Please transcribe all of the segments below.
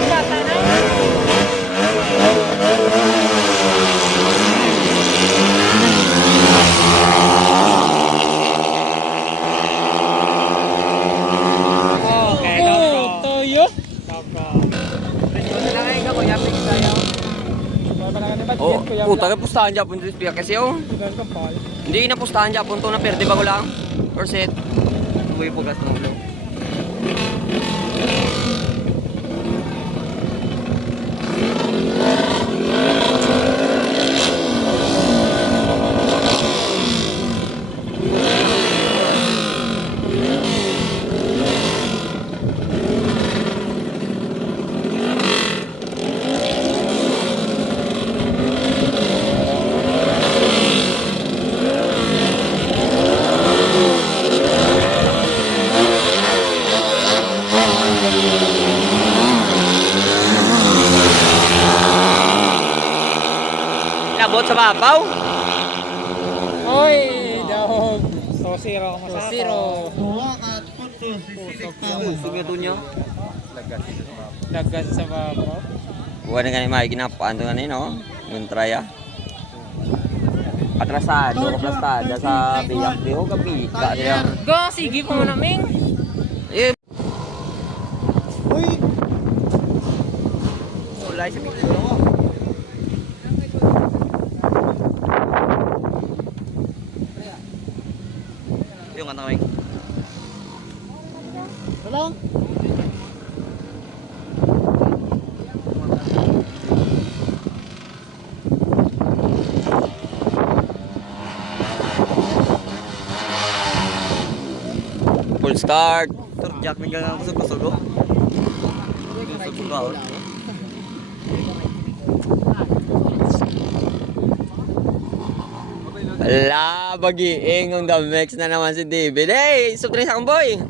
yung bata na. Okay, toyo. Oh, puta ka pustahan dyan punto spiya kasi oh. Hindi na pustahan dyan punto na perde ba ko lang? Or set. Uy po gas ng ulo. Labot sa babaw. Hoy, dahog. So zero ka masako. Zero. Pusog ito niya. Dagas sa babaw. Buwan na ganyan makikinapaan ito ganyan no? Yung traya. Atrasado, kaplastada sa biyak. Di ko kapika niya. Go, sige po mo naming. Eh, Uy! ulay sa picture mo. Yung katawing. Walang? Full start. Turjak nih gang kusog-kusog oh. Kusog ba oh. Ala, bagiing ang damex na naman si David. Hey, subtrace akong boy.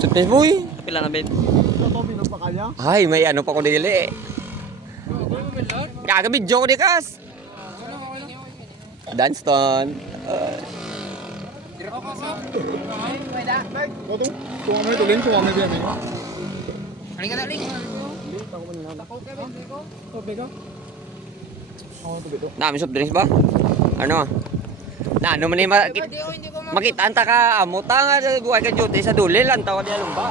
Subtrace boy. Pila na bet? Ay, may ano pa ko dili. Kagabidyo ko di kas. Dunston. Nami soft drinks ba? Ano? Na ano man makita anta ka amuta nga buhay ka duty sa duli lang tawa di along ba?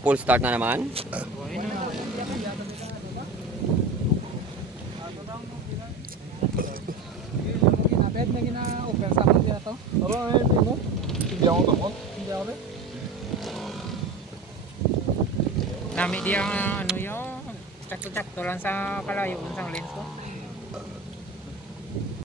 Full start na naman. Bed na gina-open sa akin dito. Aba, hindi mo? Hindi ako gamot. Hindi ako rin. Nami di ang ano yung sakto-sakto lang sa kalayo ng lens ko.